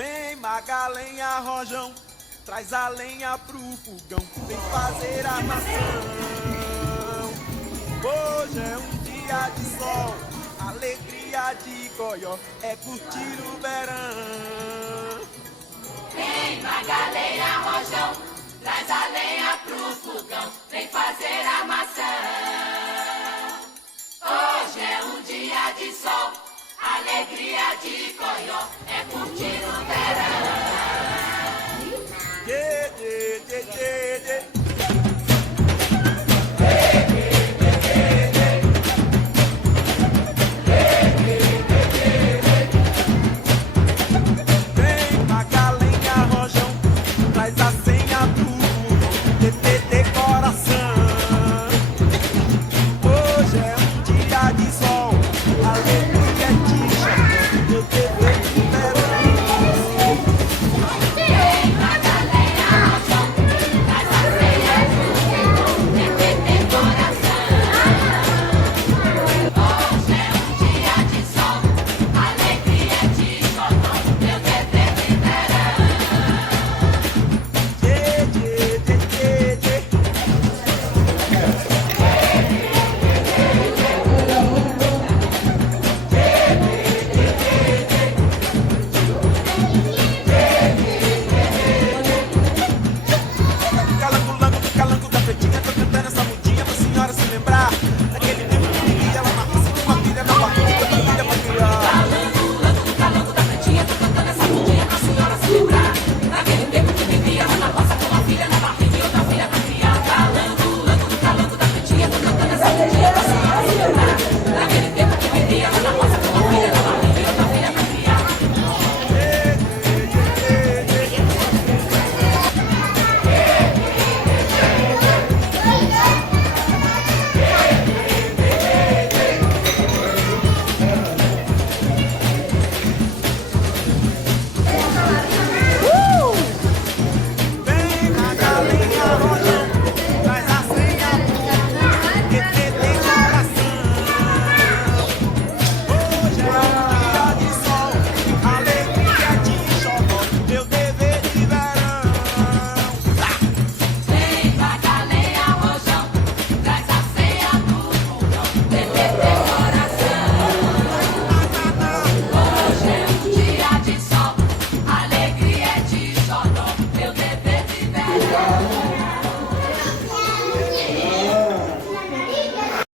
Vem Magalenha, Rojão, traz a lenha pro fogão, vem fazer armação. Hoje é um dia de sol, alegria de Goió, é curtir o verão. Vem Magalenha, Rojão, traz a lenha pro fogão, vem fazer armação. Hoje é um dia de sol, alegria de Goió, é curtir o verão.